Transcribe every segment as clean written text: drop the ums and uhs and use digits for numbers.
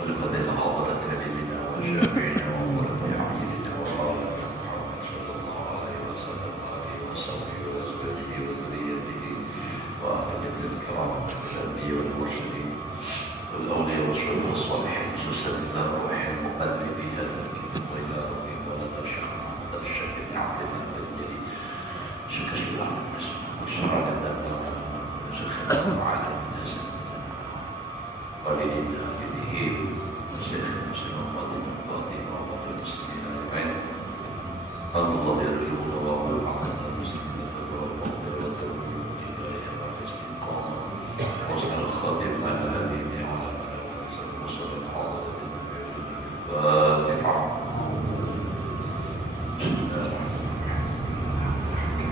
ولفضل حضرة نبينا وشافعنا وقرة أعيننا ومولانا محمد صلى الله عليه وسلم وآله وصحبه وأزواجه وذريته وأهل الكرام والأنبياء والمرسلين والأولياء والشهداء والصالحين خصوصا إلى روح المؤلف في هذا الكتاب وإلى روح ولد الشيخ محمد الشيخ بن عبد الجليل شيخ الله وشرع لنا شيخنا وعلى الناس والدينا بديه شيخ مسلم فاطمة فاطمة وفاطمة المسلمين أجمعين أن الله يرجو ثواب العمل المسلمين ثواب المغفرة والهداية والاستقامة وحسن الخاتمة على هديه وعلى آله وصحبه الحاضرين الفاتحة بسم الله الرحمن الرحيم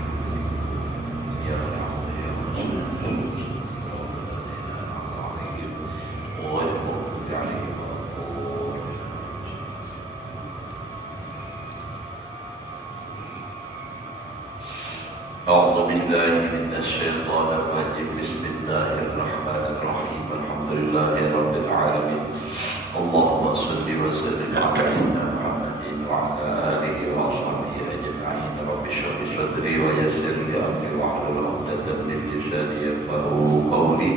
يا نعم يا رسول أعوذ بالله من الشيطان الرجيم بسم الله الرحمن الرحيم الحمد لله رب العالمين اللهم صل وسلم على سيدنا محمد وعلى آله وصحبه أجمعين رب اشرح لي صدري ويسر لي أمري واحلل عقدة من لساني يفقهوا قولي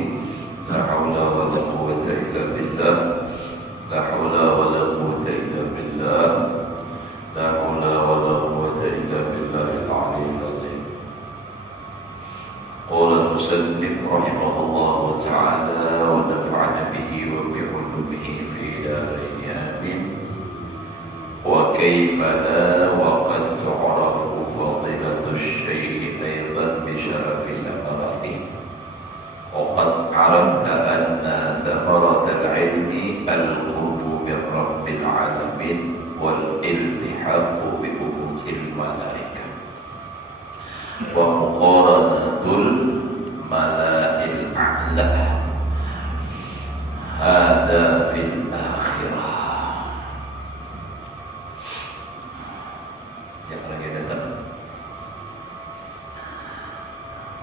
لا حول ولا قوة إلا بالله لا حول ولا قوة إلا بالله لا حول ولا قوة إلا بالله العلي العظيم قال المصنف رحمه الله تعالى ونفعنا به وبعلومه في دارين آمين وكيف لا وقد تعرف فضيلة الشيء أيضا بشرف ثمرته وقد عرفت أن ثمرة العلم القرب من رب العالمين والالتحاق بحقوق الملائكة ومقارنة الملائكة الأعلى هذا في الآخرة. Yang lagi datang.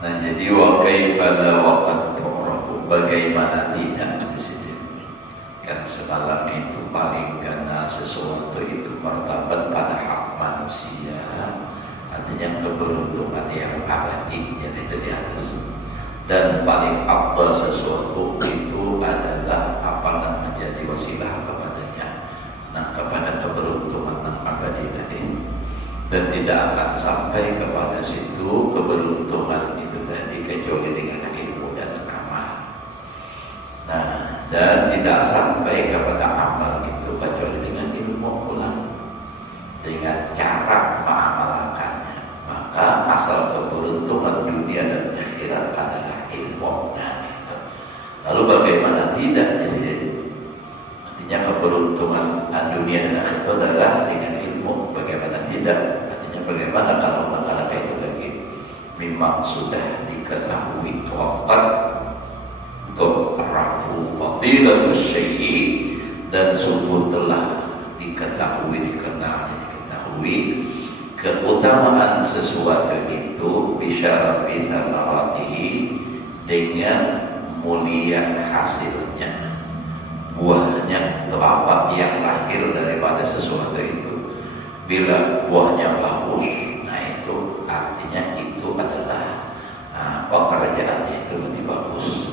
Nah, jadi wa kaifa la waqad tu'rafu, bagaimana tidak di sini. Kan semalam itu paling karena sesuatu itu martabat pada hak manusia. Artinya keberuntungan yang abadi yang itu di atas. Dan paling afdal sesuatu itu adalah apa yang menjadi wasilah kepadanya. Nah, kepada keberuntungan yang abadi tadi. Dan tidak akan sampai kepada situ keberuntungan itu tadi kecuali dengan ilmu dan amal. Nah, dan tidak sampai kepada amal itu kecuali dengan ilmu pula, dengan cara mengamalkannya. Maka asal keberuntungan dunia dan akhirat adalah ilmu. Nah, itu. Lalu bagaimana tidak di sini? Artinya keberuntungan dunia dan akhirat itu adalah dengan ilmu. Bagaimana tidak? Artinya bagaimana kalau masalah itu lagi memang sudah diketahui waqad tu'rafu fadilatus syai'i, dan sungguh telah diketahui keutamaan sesuatu itu bisyarafi samaratihi, dengan mulia hasilnya, buahnya atau apa yang lahir daripada sesuatu itu. Bila buahnya bagus, nah itu artinya itu adalah pekerjaannya itu lebih bagus.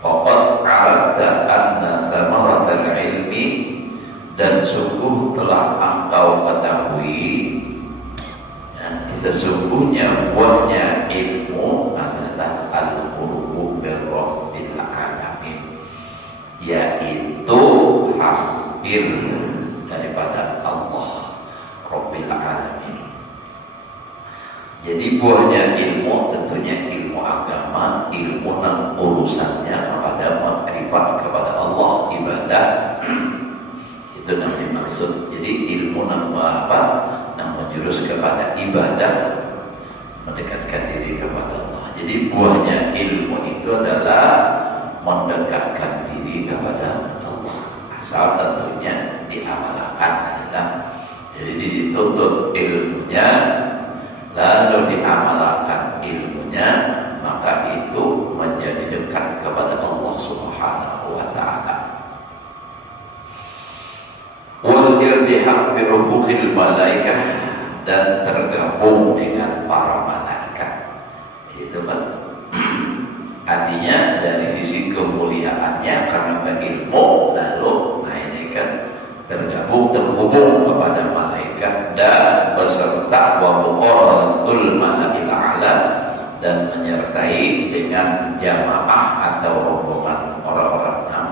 Waqad arafta anna samaratal ilmi, dan sungguh telah engkau ketahui sesungguhnya buahnya ilmu adalah al-qurbu bir rabbil alamin, yaitu hampir daripada Allah Rabbil Alamin. Jadi buahnya ilmu tentunya ilmu agama, ilmu yang urusannya kepada makrifat kepada Allah, ibadah. Itu nanti maksud. Jadi ilmu yang apa? Yang menjurus kepada ibadah, mendekatkan diri kepada Allah. Jadi buahnya ilmu itu adalah mendekatkan diri kepada Allah. Asal tentunya diamalkan adalah. Jadi dituntut ilmunya, lalu diamalkan ilmunya, maka itu menjadi dekat kepada Allah Subhanahu wa ta'ala. iltihaq bi rubuqil malaikah, dan tergabung dengan para malaikat. Itu kan artinya dari sisi kemuliaannya karena berilmu, lalu nah ini kan terhubung kepada malaikat dan beserta wa muqarratul malaikil a'la, dan menyertai dengan jamaah atau rombongan orang-orang yang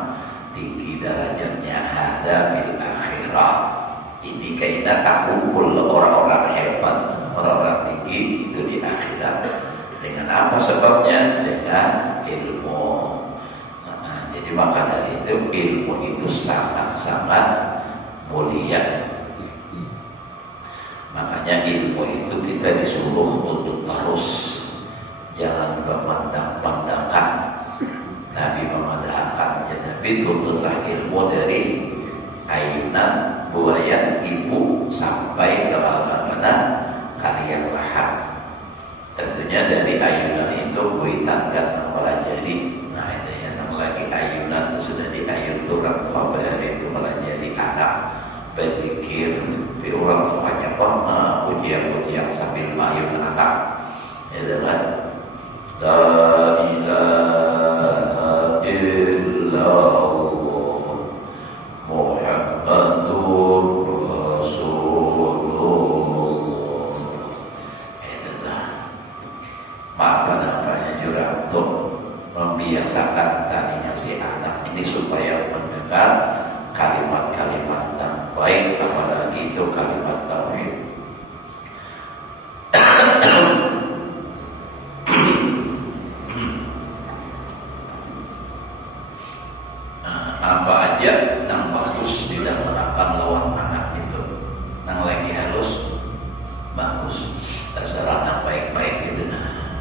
tinggi derajatnya. Hada fil akhirah, ini kaidah tak kumpul orang-orang hebat, orang-orang tinggi itu di akhirat. Dengan apa sebabnya? Dengan ilmu. Nah, jadi maka dari itu ilmu itu sangat-sangat mulia. Makanya ilmu itu kita disuruh untuk terus, jangan memandang-pandangkan. Nabi memandangkan, ya Nabi tuntutlah ilmu dari ayunan buaya ibu sampai ke mana kalian lahat. Tentunya dari ayunan itu kuitankan mempelajari. Nah itu yang lagi ayunan itu sudah diayun orang tua bahari itu melajari anak berpikir di orang tuanya pernah ujian-ujian sambil mayun anak. Itu kan la ilaha illallah Muhammadur Rasulullah. Itu dah. Apa-apanya juga untuk membiasakan tadinya si anak ini supaya mendengar kalimat-kalimat yang baik, apalagi itu kalimat tauhid. Apa aja yang bagus tidak menerapkan lawan anak itu, yang lagi halus bagus, dasar anak baik-baik gitu. Nah,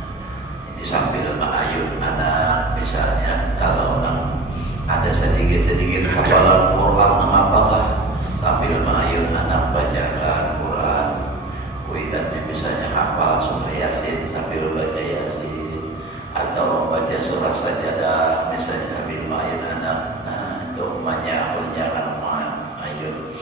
jadi sambil mengayun anak, misalnya kalau ada sedikit-sedikit hafalan Quran, apakah sambil mengayun anak bacakan Quran, kuitannya misalnya hafal surah Yasin sambil baca Yasin, atau membaca surah Sajadah misalnya sambil mengayun anak. Ummanya jangan ayun.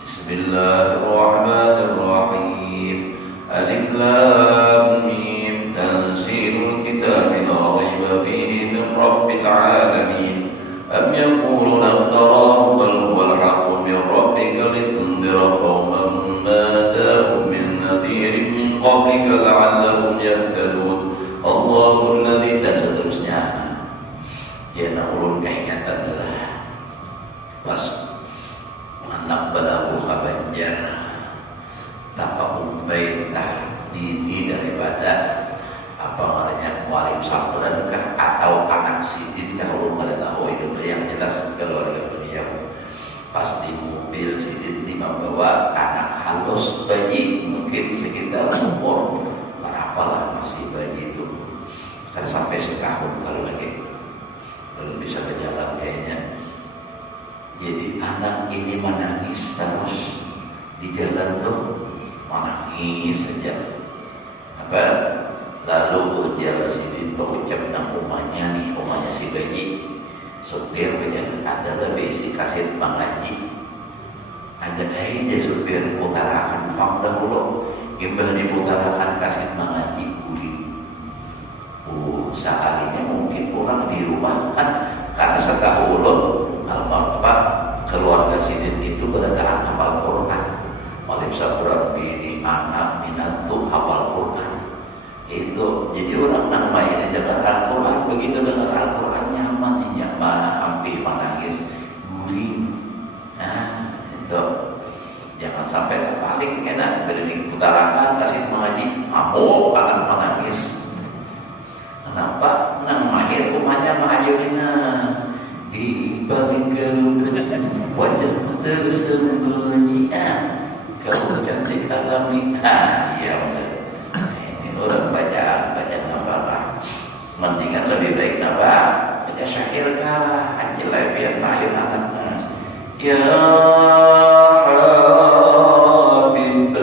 Bismillahirrahmanirrahim. Alif lam mim. Tanzilul kitabi la raiba fihi min rabbil alamin. Am yaquluna iftarahu bal huwal haqqu min rabbika litunzira qauman ma ja'ahum min nadhirin min qablika la'allahum yahtadun. Allahul ladzi, dan seterusnya. Ya naulun keingatan adalah pas anak balagu kabanjar tanpa umbai dini daripada apa namanya mualim sampurankah atau anak sidin dahulu pada tahu itu yang jelas keluarga beliau. Pas di mobil sidin membawa anak halus bayi mungkin sekitar umur berapa lah, masih bayi itu kan sampai setahun kalau lagi belum bisa berjalan kayaknya. Jadi anak ini menangis terus di jalan tuh, menangis saja. Apa? Lalu ujar si berucap nama umahnya nih, umahnya si bayi. Supir yang adalah besi kaset mengaji. Ada aja supir putarakan pang dahulu, imbah diputarakan kaset mengaji guling. Sekalinya mungkin orang di rumah kan karena setahun apa keluarga sidin itu berataan hafal Quran. Malim saburan bini anak minantu hafal Quran. Itu jadi orang nang main dengar Al-Quran, begitu dengar Al-Quran nyaman, hampir menangis guling. Nah itu jangan sampai paling enak berdiri putarakan kasih mengaji amuk anak menangis. Kenapa? Nang mahir rumahnya mahayunina di balik kerudung wajah tersembunyi kau cantik alami. Ya ini orang baca nama, mendingan lebih baik nama baca syair kah aja lah biar mahir anaknya. Ya Habib,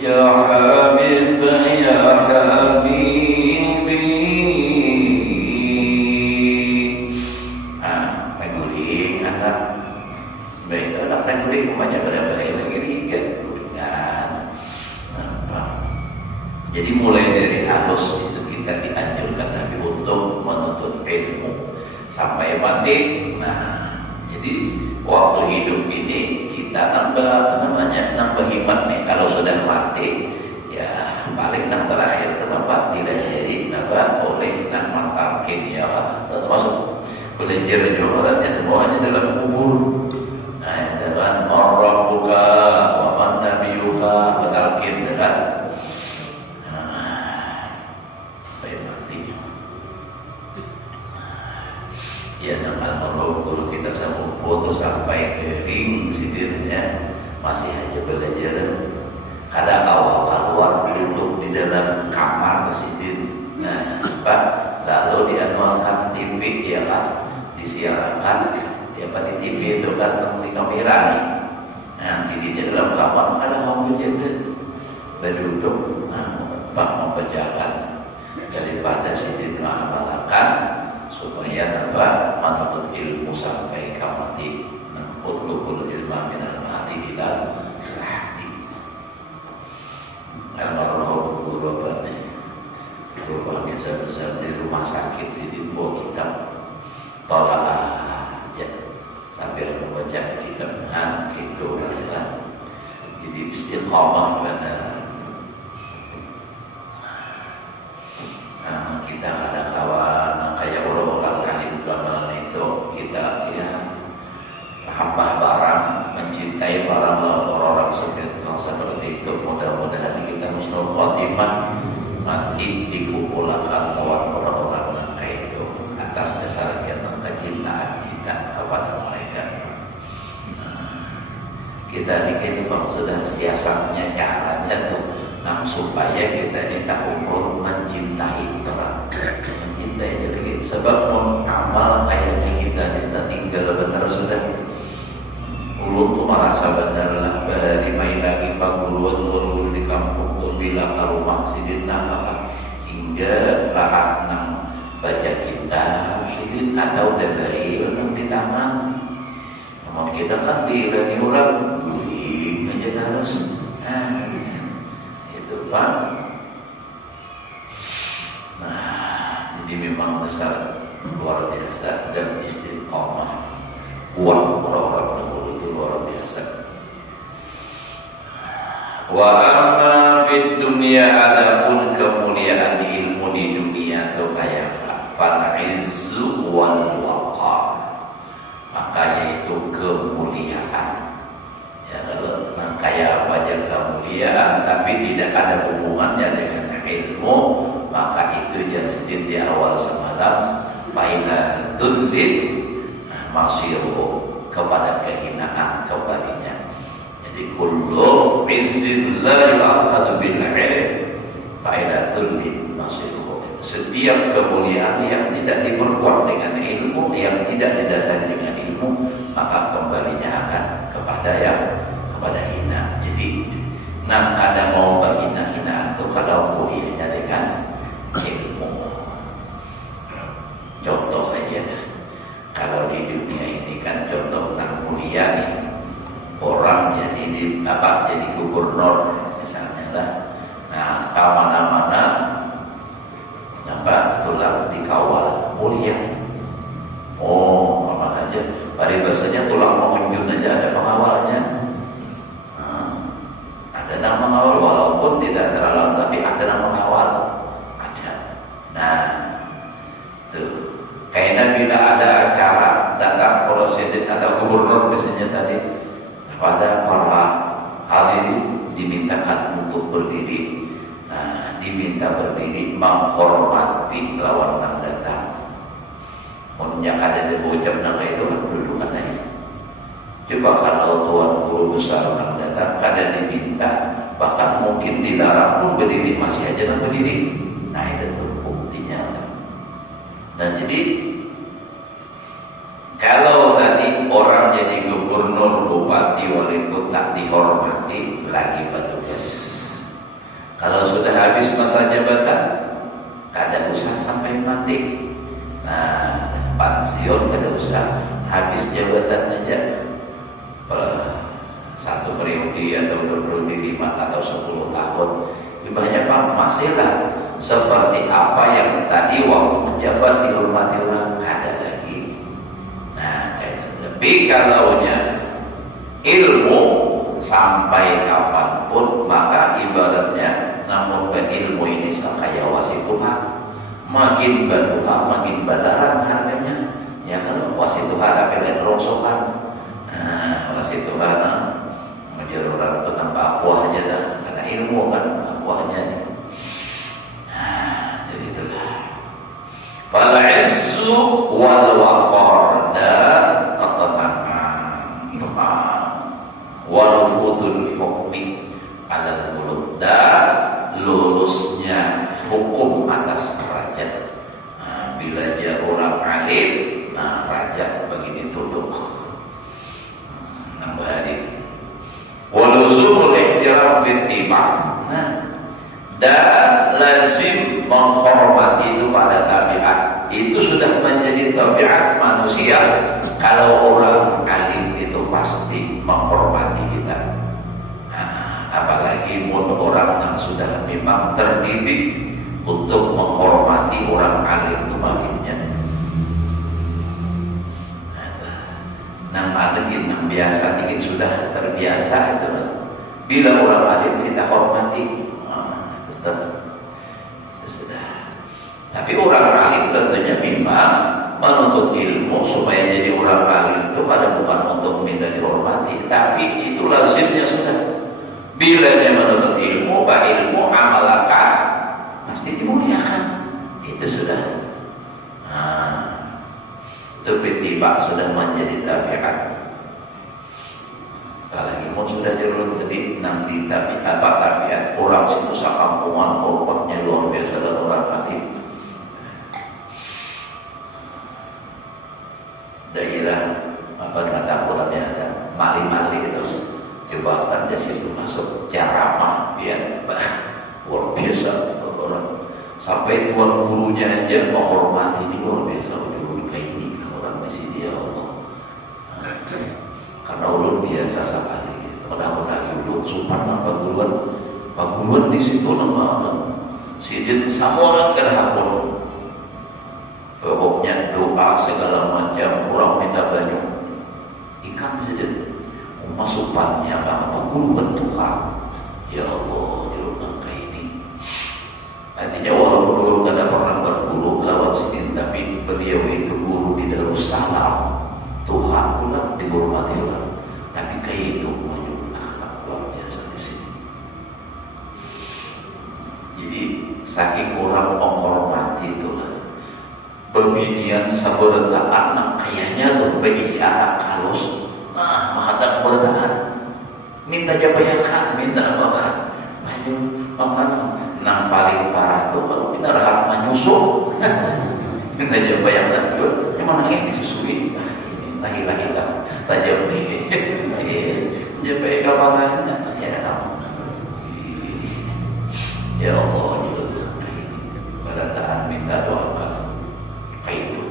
ya Habib, ya Habib. Baik, anak tadi umpamanya berapa lagi dengan apa? Jadi mulai dari halus itu kita dianjurkan Nabi untuk menuntut ilmu sampai mati. Nah, jadi waktu hidup ini kita nambah hikmat nih. Kalau sudah mati, ya paling terakhir kenapa tidak jadi oleh nama tamkin ya, termasuk belajar juga semuanya dalam kubur. Nah, dengan orang buka, waman nabiyuka, betalkin dengan sampai mati. Ya, dengan orang guru kita sama foto sampai kering sidirnya masih aja belajar. Kadang awal keluar duduk di dalam kamar sidir. Nah, lalu dianualkan TV ya kan, disiarkan. Tiap di TV itu kan di kamera nih. Nah, sidirnya dalam kamar ada mau berjaga, berduduk, membacakan daripada sidir mengamalkan supaya menuntut ilmu sampai mati. Utlubul ilma minal mati ila lahdi. Almarhum guru nih, guru besar di rumah sakit sidir bawa kitab tolak ya, sambil membaca kitab gitu kan. Jadi istiqamah benar. Nah, kita ada kawan kayak orang-orang alim ulama itu kita ya hamba barang, mencintai barang orang-orang seperti itu. Mudah-mudahan kita husnul khotimah mati dikumpulkan kawan orang-orang mereka itu atas dasar kecintaan kita kepada mereka. Kita ini sudah siasatnya caranya tuh, supaya kita ini tak ukur mencintai orang, mencintai lagi. Sebab amal kayaknya kita tinggal benar sudah. Ulun tuh merasa benar lah, bahari main lagi paguluan di kampung tuh bila ke rumah sidin apa hingga lahat nang baca kita sidin atau dadai nang di tangan. Namun kita kan diilangi orang, aja harus. Itu Pak. Nah, jadi memang besar luar biasa dan istiqomah. Kuat orang-orang dahulu itu luar biasa. Wa amma fid dunya, adapun kemuliaan ilmu di dunia itu kayak fal izzu wal waqar, maka yaitu kemuliaan. Ya, kalau kayak apa aja kemuliaan tapi tidak ada hubungannya dengan ilmu, maka itu yang sedih di awal semalam, faina dullin masiru, kepada kehinaan kembalinya. Jadi kullu izzin la yu'tadu bil ilm faina dullin masiru. Setiap kemuliaan yang tidak diperkuat dengan ilmu, yang tidak didasari dengan ilmu, maka kembalinya akan kepada hina. Jadi kadang mau berhina-hinaan itu kalau mulianya dengan ilmu. Contoh aja, kalau di dunia ini kan contoh mulia nih, orang jadi jadi gubernur misalnya lah. Nah, kemana-mana tulang dikawal mulia. Oh, kemana aja, paribasanya tulang mau menjun aja ada pengawalnya. Ada nama mengawal walaupun tidak terlalu, tapi ada nama mengawal, ada. Nah, tuh kayaknya bila ada acara datang presiden atau gubernur misalnya tadi, pada para hadirin dimintakan untuk berdiri. Nah, diminta berdiri menghormati lawan yang datang. Punya ada di bocah nama itu kedudukan aja. Coba kalau tuan guru besar yang datang kada diminta, bahkan mungkin dilarang pun berdiri, masih aja nak berdiri. Nah, itu buktinya. Nah, jadi kalau tadi orang jadi gubernur, bupati, wali kota dihormati, lagi petugas. Kalau sudah habis masa jabatan, kada usah sampai mati. Nah, pensiun kada usah, habis jabatan aja satu periode atau dua periode 5 atau 10 tahun, banyak Pak masihlah seperti apa yang tadi waktu menjabat dihormati orang, ada lagi. Nah, tapi kalaunya ilmu sampai kapanpun, maka ibaratnya namun ilmu ini sakaya wasi Tuhan, makin bertuhan makin badaran harganya. Ya kan wasi Tuhan tapi lain rongsokan. Nah, wasi Tuhan menjadi orang itu tanpa akuah aja dah, karena ilmu kan akuahnya. Nah, jadi itulah. Fal izzu wal waqar, dan ketenangan, walufudul hukmi alal muluk, dan lulusnya hukum atas raja. Nah, bila dia orang alim, nah raja begini tunduk. Nambah hadir. Waluzumul ihtiram fittiba. Nah, dan lazim menghormati itu pada tabiat. Itu sudah menjadi tabiat manusia. Kalau orang alim itu pasti menghormati kita. Nah, apalagi orang yang sudah memang terdidik untuk menghormati orang alim itu makinnya. Nang alim yang biasa ingin sudah terbiasa itu. Bila orang alim kita hormati, betul. Itu sudah. Tapi orang alim tentunya memang menuntut ilmu supaya jadi orang alim itu pada bukan untuk minta dihormati, tapi itu lazimnya sudah. Bila dia menuntut ilmu, ilmu amalakan pasti dimuliakan. Itu sudah. Nah, itu fitibah sudah menjadi tabiat. Apalagi pun sudah dirulun jadi nanti tabiat orang situ sakampungan hormatnya luar biasa dan orang alim. Daerah apa kata Qurannya ada mali-mali itu, jembatan di situ masuk ceramah, ya luar biasa orang sampai tuan gurunya aja menghormati, ini luar biasa ulun kayak ini orang di sini ya Allah. Karena ulun biasa sekali, mudah-mudahan ulun sumpah Pak Guluan di situ nama sidin sama orang kedahapun. Pokoknya doa segala macam, orang minta banyak ikan saja, masukannya apa guru Tuhan. Ya Allah, jangan kayak ini. Artinya walaupun dulu kada pernah berguru lawan sini, tapi beliau itu guru di Darussalam. Tuhan pula dihormati orang, tapi kayak itu maju akhlak luar biasa di sini. Jadi saking orang menghormati itulah. Pembinian saberetaan nak kayaknya tuh bagi si anak halus. Nah, mahadang beretaan. Minta jabayakan, minta makan. Maju makan nang paling parah tuh kalau kita rahat menyusul. Minta jabayakan juga. Yang mana nangis disusui. Lagi-lagi lah. Tajamai. Jabai kapangannya. Ya Allah. Ya Allah juga. Beretaan minta doa. Kayak itu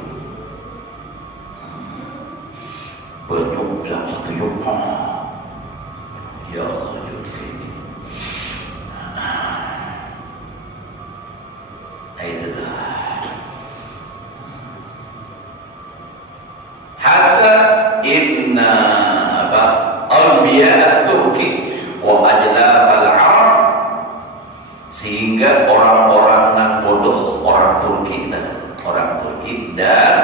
banyak bilang satu yuk, ya Allah juga ini. Itu dah. Hatta inna al-biya Turki wa ajlab al-Arab, sehingga orang-orang yang bodoh orang Turki dan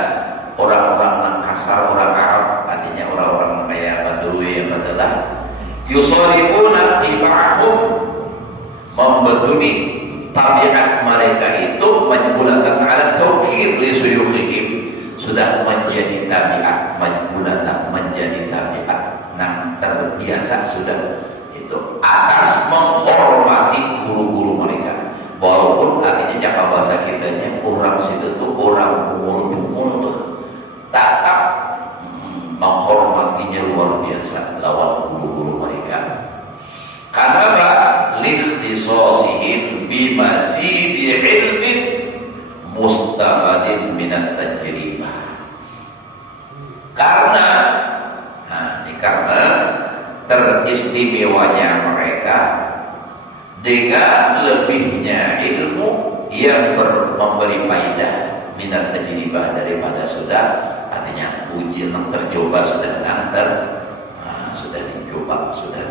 orang-orang yang kasar orang Arab, artinya orang-orang kayak Badui yang adalah yusarifuna tiba'ahum, membetuli tabiat mereka itu majbulatan ala tawqir li suyukhihim, sudah menjadi tabiat majbulatan, menjadi tabiat yang terbiasa sudah itu atas menghormati guru-guru mereka. Walaupun artinya jaka bahasa kitanya orang situ tuh orang bungul tuh tetap menghormatinya luar biasa lawan guru-guru mereka. Karena likhtisasihim bimazidi ilmin mustafadin minat tajribah. Karena ini karena teristimewanya mereka dengan lebihnya ilmu yang memberi faedah minat tajribah daripada sudah, artinya uji yang tercoba sudah sudah dicoba, sudah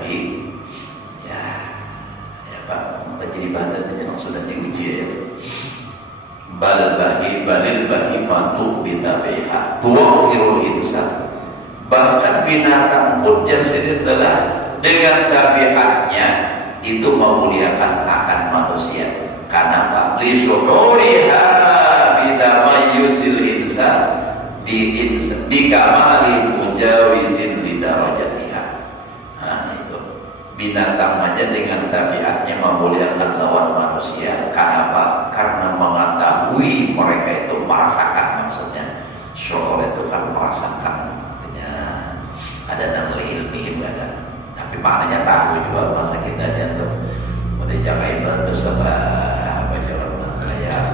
Pak tajribah dan sudah diuji ya. Balil bahimatu bitabiha tuwakirul insan. Bahkan binatang pun jadi telah dengan tabiatnya itu memuliakan akan manusia. Karena Pak li syuhuriha bitamayusil insan bi kamali mujawizin lidarajatiha. Itu binatang aja dengan tabiatnya memuliakan lawan manusia. Karena apa? Karena mengetahui mereka itu merasakan, maksudnya syuhur itu kan merasakan. Ada nama ilmi ibadah, tapi maknanya tahu juga masa kita jatuh pada jaga ibadah itu apa jalan kayak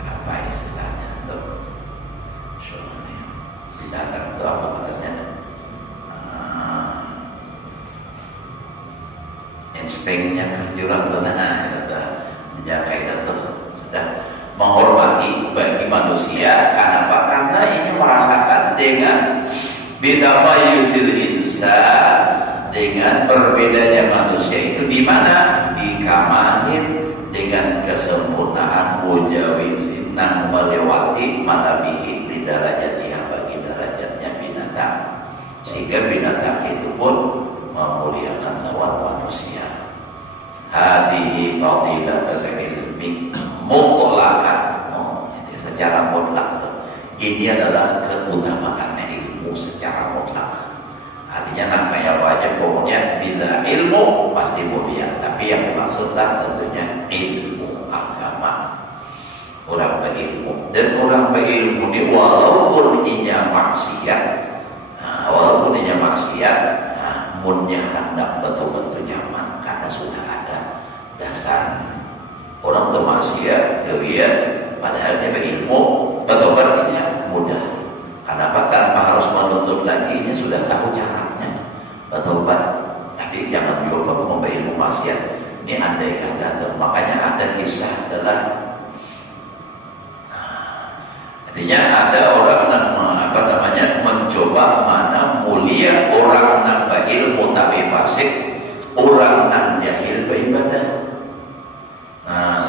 apa istilahnya itu binatang itu apa katanya instingnya kejuran menjaga itu sudah menghormati bagi manusia. Karena apa? Karena ini merasakan dengan bitamayuzil insan, dengan berbedanya manusia itu di mana? Di kamalin, dengan kesempurnaan mujawizin nang melewati malabihi di darajatnya, bagi derajatnya binatang, sehingga binatang itu pun memuliakan lawan manusia. Hadihi fadilatul ilmi mutlaqan, ini secara mutlak. Ini adalah keutamaan ilmu secara mutlak. Artinya nak kayak wajah pokoknya bila ilmu pasti mulia. Tapi yang dimaksudlah tentunya ilmu agama. Orang berilmu, dan orang berilmu ini walaupun inya maksiat, munnya hendak betul-betul nyaman karena sudah ada dasar. Orang itu maksiat, kewian, padahal dia berilmu, bertobatnya mudah. Kenapa? Tanpa harus menuntut lagi, dia sudah tahu caranya bertobat. Tapi jangan coba memiliki maksiat. Ini andai kata, makanya ada kisah adalah, artinya ada orang yang mencoba mana mulia orang yang berilmu tapi fasik, orang yang jahil beribadah.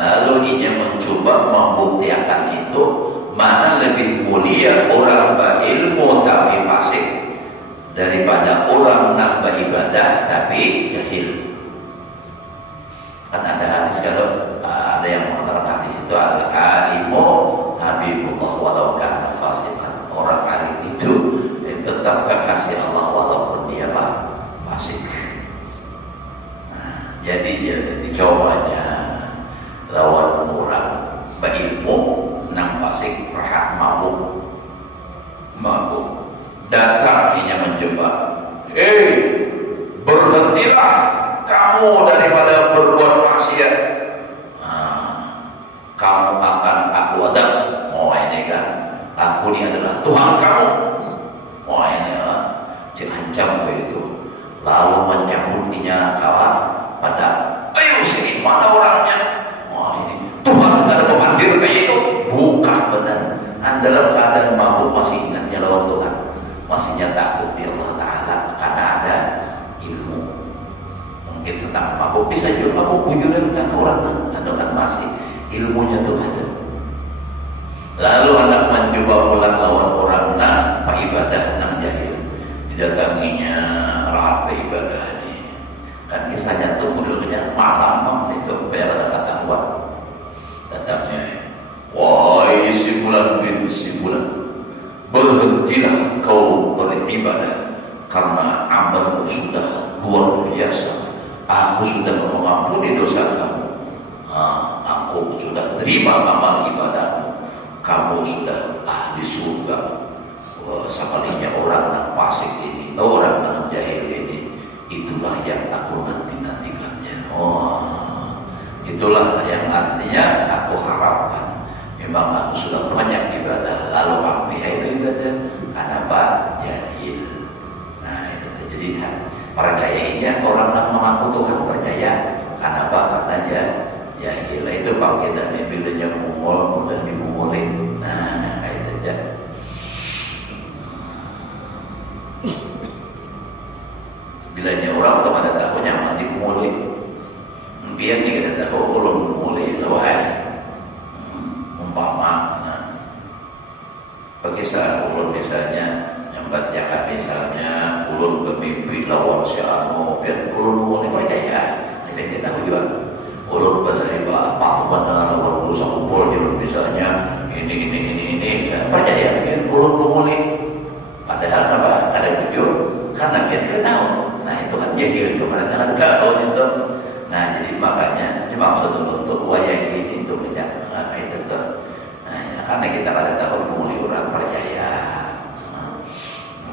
Lalu ia mencoba membuktikan itu mana lebih mulia orang berilmu tapi fasik daripada orang yang beribadah tapi jahil. Kan ada hadis, kalau ada yang mengatakan hadis itu al-alimu habibullah walau kana fasikan. Orang alim itu tetap kekasih Allah walaupun dia fasik. Jadi dicobanya lawan orang berilmu nang fasik rahat mabuk datang hanya mencoba, berhentilah kamu daripada berbuat maksiat, kamu akan aku adab. Ini kan aku ini adalah Tuhan kamu. Ini diancam begitu. Lalu mencabutinya kawan pada, ayo sini mana orangnya? Ini Tuhan tidak ada pemandir kayak itu. Bukan benar. Dalam keadaan mabuk masih ingatnya lawan Tuhan, masihnya takut di Allah Ta'ala karena ada ilmu. Mungkin tentang mabuk bisa juga mabuk bujuran kan orang kan masih ilmunya itu ada. Lalu anak mencoba pulang lawan orang pak ibadah nang jahil, didatanginya rahat ibadah ini. Kan kisahnya tuh modelnya malam itu biar ada ketahuan. Datangnya, wahai si bulan bin si bulan, berhentilah kau beribadah karena amalmu sudah luar biasa. Aku sudah mengampuni dosa kamu. Aku sudah terima amal ibadahmu. Kamu sudah ahli surga. Sekalinya orang yang fasik ini, orang yang jahil ini, itulah yang aku nantikannya. Itulah yang artinya aku harapkan. Memang aku sudah banyak ibadah, lalu aku ibadah. Kenapa? Jahil. Nah itu jadi percayainya orang yang mengaku Tuhan percaya. Kenapa? Karena ya gila itu panggilannya bilanya mungol mudah dimungolin. Nah itu aja. Bilanya orang tuh ada tahu nyaman dimungolin. Biar nih kita tahu ulun dimungolin wah. Umpama bagi saat ulun misalnya nyambat jakat misalnya ulun bermimpi lawan si anu biar ulun mulai percaya tapi kita tahu juga ulun berharga apa benar ulun berusaha kumpul ulun misalnya ini saya percaya biar ulun mulai padahal apa ada jujur karena kita tahu. Nah itu kan jahil kemarin ada tahu itu. Nah jadi makanya ini maksud untuk wayang ini itu tidak itu tuh. Nah ya, karena kita pada tahu mulai orang percaya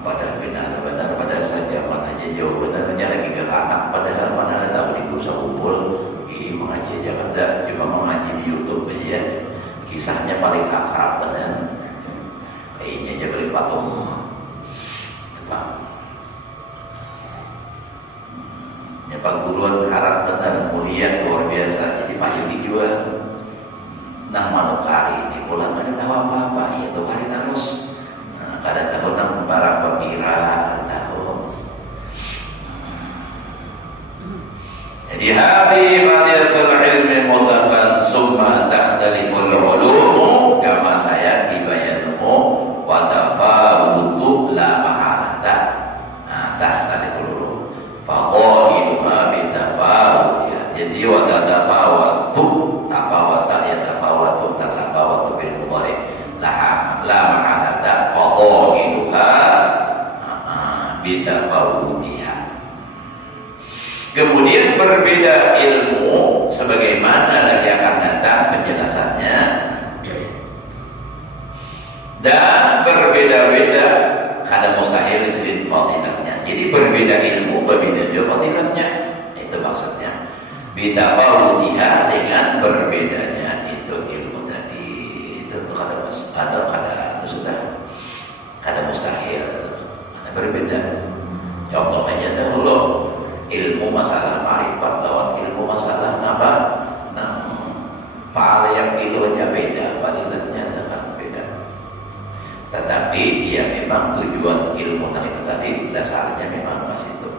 pada benar pada saja mana aja jauh benarnya lagi ke anak padahal mana ada tahu di kursa kumpul ini mengaji aja ada cuma mengaji di YouTube aja kisahnya paling akrab benar kayaknya aja paling patuh sebab ya Pak Guruan harap benar mulia luar biasa jadi Pak Yudi juga nang manukari ini pulang ada tahu apa-apa ya tuh hari terus kada tahu nang barang pemira kada tahu. Jadi hari fadilatul ilmi mutlaqan summa takhtaliful ulum kama saya tibayanuhu wa tafawutu la mahalata. Nah, takhtaliful ulum. Faqailuha bi tafawutiha. Jadi wa tafawatu tafawata ya tafawatu tatafawatu bil mudhari la mahalata fadailuha bitafawutiha. Kemudian berbeda ilmu sebagaimana lagi akan datang penjelasannya dan berbeda-beda kada mustahil disebut fadilatnya. Jadi berbeda ilmu berbeda juga fadilatnya. Itu maksudnya bitafawutiha dengan berbedanya itu ilmu tadi. Itu kada sudah kada mustahil ada berbeda. Contoh aja dahulu ilmu masalah ma'rifat lawan ilmu masalah apa? Nah, pahala yang kilonya beda, fadilatnya dengan beda. Tetapi ya memang tujuan ilmu tadi dasarnya memang pas itu.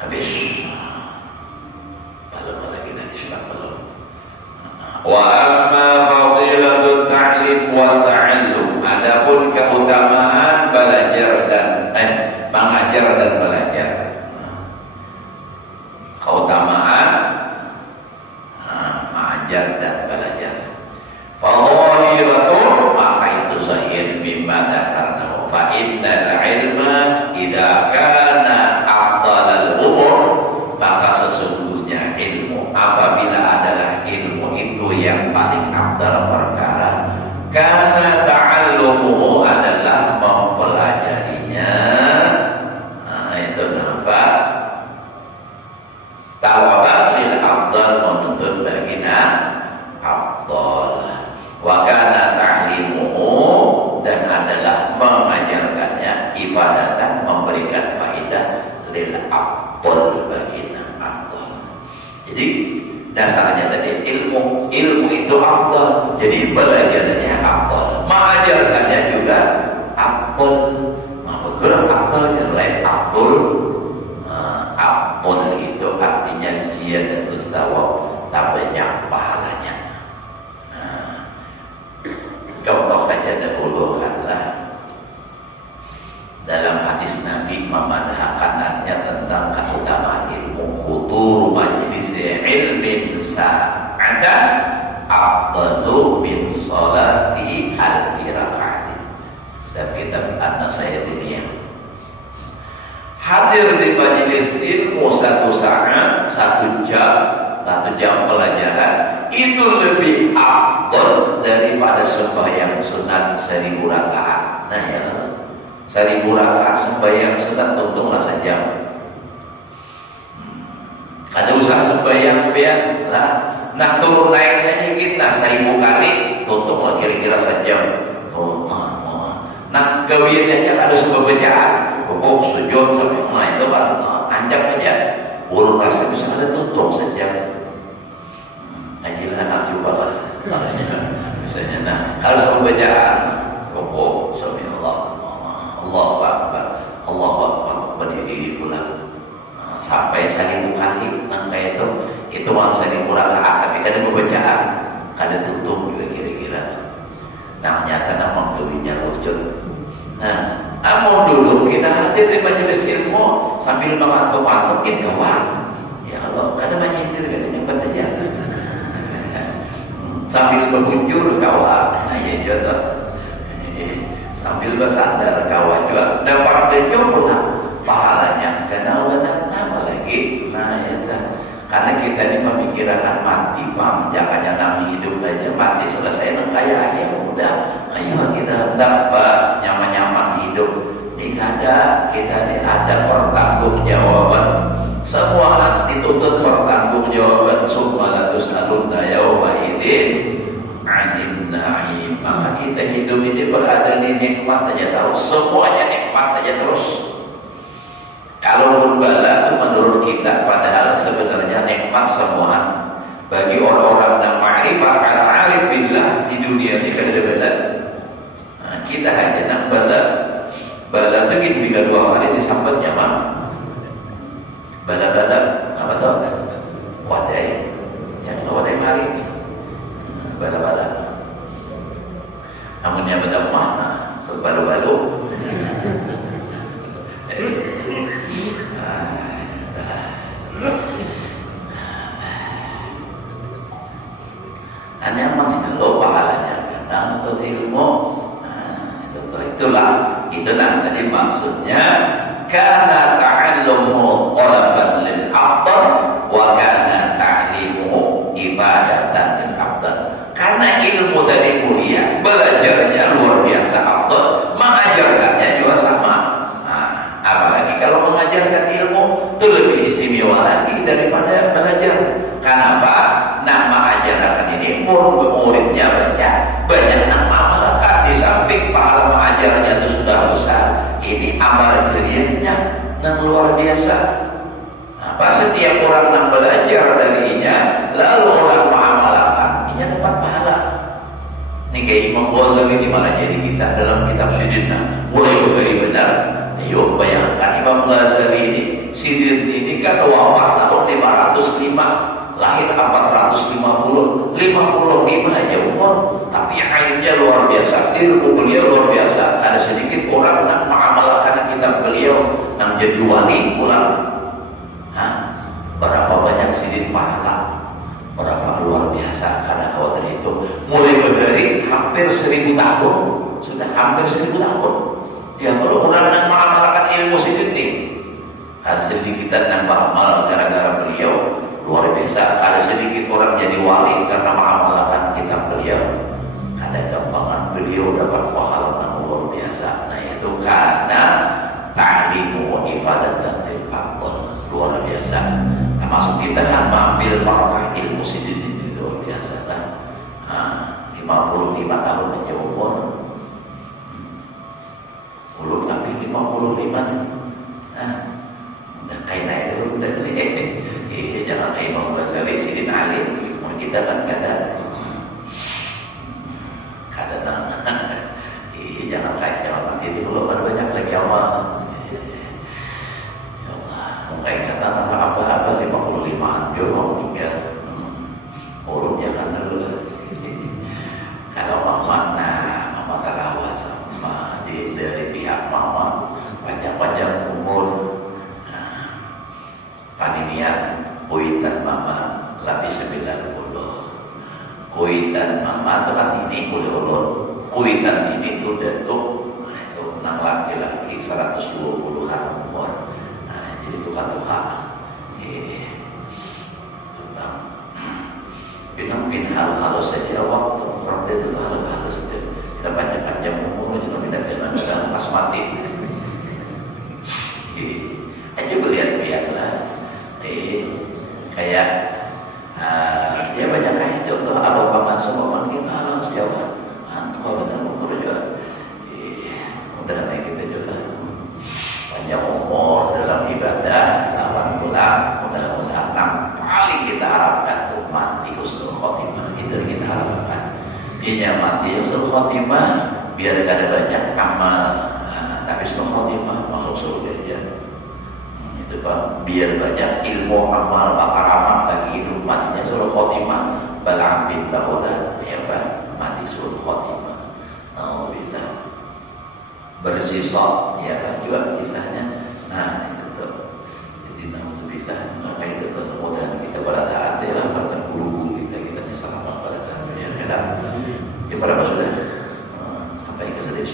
Habis belum lagi dari surat belum. Wa amma fadilatut ta'lim wa ta'allum. Adapun keutamaan belajar dan mengajar dan belajar. Keutamaan mengajar dan belajar. Fadhilatun maka itu zahir mimma dzakarnahu fa innal ilma idza kana afdalal umur maka sesungguhnya ilmu apabila adalah ilmu itu yang paling afdal perkara karena ta'allumuhu adalah mempelajarinya. Nah itu nafas talabah lil afdal menuntut bagina afdal wa kana ta'limuhu dan adalah mengajarkannya ifadatan memberikan faedah lil afdal bagina afdal. Jadi dasarnya tadi ilmu itu afdal. Jadi belajarnya afdal, mengajarkannya juga afdal. Bukan afdal yang lain afdal. Afdal itu artinya ziyadatus tsawab, tambahnya pahalanya. Contoh saja dahulu adalah dalam hadis Nabi memadahkannya tentang keutamaan ilmu kutur majlis ilmin sa'ada afdalu min salati alfi raka'atin. Dan kitab An-Nasihah dunia hadir di majlis ilmu satu saat, satu jam pelajaran itu lebih afdal daripada sembahyang sunat 1000 rakaat. Nah ya 1000 rakaat sembahyang sunat untunglah sejam. Ada usaha sembahyang pian lah. Nah turun naik aja kita 1000 kali, tuntunglah kira-kira sejam. Nah kawin aja ada sebuah bacaan, pokok sujud sampai mulai itu kan ancam aja. Ulun rasa bisa ada tuntung saja. Ajilah anak juga lah. Misalnya, nah harus bacaan, pokok sampai Allahu Akbar, Allahu Akbar, berdiri pula. Sampai 1000 kali nangka itu malah 1000 rakaat, tapi kan ada pembacaan, ada tutup juga kira-kira. Nah nyata nama kewinya lucu. Nah, amun dulu kita hadir di majelis ilmu sambil mengantuk-antukin kawan. Ya Allah, kadang menyindir kadang nyempet aja. Sambil mengunjur kawan, nah ya juga. Sambil bersandar kawan juga dapat denjong pula pahalanya karena Allah nama lagi. Nah ya karena kita ini memikirkan mati, paham jangan nama hidup aja, mati selesai kaya ya udah. Ayo kita dapat nyaman-nyaman hidup. Dikada kita ini ada pertanggungjawaban. Semua dituntut pertanggungjawaban. Summa tus'alunna yauma idzin 'anil na'im. Maka kita hidup ini berada di nikmat aja tahu, semuanya nikmat aja terus. Kalau bala itu menurut kita padahal sebenarnya nikmat semua. Bagi orang-orang yang ma'rifah al-arif billah di dunia ini kan ada bala. Nah, kita hanya nak bala itu gitu bila 2 kali disambut nyaman. Bala-bala apa tau? Wadai. Yang wadai mari. Bala-bala. Namun yang benda makna baru-baru. Hanya kalau pahalanya karena untuk ilmu. Itulah tadi maksudnya kana ta'allumu qalaban lil afdal wa kana ta'limu ibadatan lil afdal. Karena ilmu tadi mulia, belajarnya luar biasa afdal, mengajarkannya juga sama. Nah, apalagi kalau mengajarkan ilmu itu lebih istimewa lagi daripada belajar. Kenapa? Nah, mengajarkan ini muridnya banyak nama melekat di samping pahala mengajarnya itu sudah besar. Ini amal jariahnya yang luar biasa. Apa setiap orang yang belajar darinya lalu orang mengamalkan, ini dapat pahala. Ini kayak Imam Ghazali ini malah jadi kita dalam kitab Sidinah mulai berhari benar. Ayo bayangkan Imam Ghazali ini Sidin ini kan wafat tahun 505. Lahir 450, 55 aja umur, tapi alimnya luar biasa, ilmu beliau luar biasa. Ada sedikit orang yang mengamalkan kitab beliau yang jadi wali pulang. Berapa banyak sidin pahala, berapa luar biasa karena khawatir itu. Mulai berhari hampir 1000 tahun, sudah hampir 1000 tahun. Ya kalau orang yang mengamalkan ilmu sidin ini, ada sedikit yang beramal gara-gara beliau. Luar biasa, ada sedikit orang jadi wali karena mengamalkan kitab beliau. Ada gampangan beliau dapat pahala yang luar biasa. Nah itu karena ta'limu wa ifadatan lil afdal, luar biasa. Termasuk kita kan mengambil barakah ilmu sidin ini luar biasa kan. 55 tahun aja umur. Ulun tapi 55 nih. Udah kayak naik dulu udah jangan kayak Imam Ghazali sidin alim. Kita kan kadang jangan nanti itu belum banyak lagi awal. Ya Allah, mungkin kata apa 55an dia mau meninggal. Urut jangan dulu. Kalau mama terawat sama dari pihak mama panjang-panjang umur. Paninian kuitan mama lebih 90. Kuitan mama itu kan ini boleh ulun. Kuitan ini tuh datuk, itu nang laki-laki 120-an umur. Nah, jadi itu kan Tuhan. Bin hal-hal saja waktu berarti itu hal-hal saja. Tidak panjang-panjang umur juga tidak pas mati. Aja belihat lah. Kayak ya banyak kayak contoh abah paman semua kita harus jawab antum benar umur juga udah ibadah lawan pulang mudah-mudahan yang paling kita harapkan tuh mati husnul khotimah. Itu yang kita harapkan. Dia mati husnul khotimah biar gak ada banyak amal, tapi husnul khotimah masuk surga aja. Itu Pak, biar banyak ilmu amal bakar amal lagi hidup matinya husnul khotimah balang bin bahoda ya Pak, mati husnul khotimah. Alhamdulillah bersisok ya Pak juga kisahnya. Nah itu tuh. Jadi alhamdulillah maka itu mudah kita berhati-hati lah pada guru kita selamat pada dunia akhirat. Ya berapa sudah? Sampai ke sedih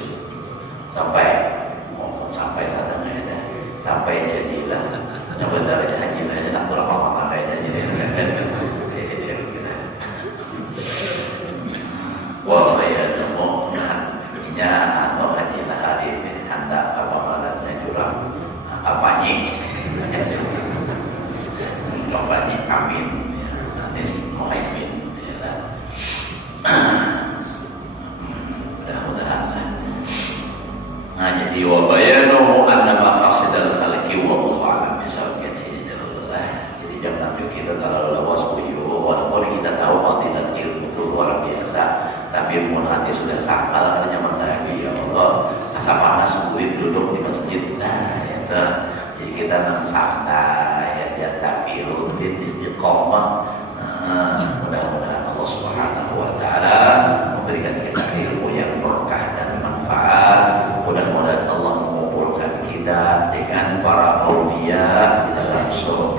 sampai ngomong sampai sadangnya dah sampai jadilah yang benar aja haji aja nak berapa makan aja jadi wah ya mau nya atau haji hari ini hendak apa malatnya curang apa nyi coba nyi amin Anies Mohaimin mudah-mudahan lah. Nah jadi wabayanu anna maqasidal khalqi wallahu a'lam bisawab sini Allah. Jadi jangan kita terlalu luas kuyu walaupun kita tahu fadilat ilmu itu luar biasa, tapi ilmu hati sudah sakal adanya lagi ya Allah. Asal panas subuhin duduk di masjid. Nah itu jadi kita santai ya tapi rutin istiqomah. Mudah-mudahan Allah Subhanahu wa taala memberikan kita ilmu yang berkah dan manfaat. Mudah-mudahan Allah mengumpulkan kita dengan para aulia di dalam surga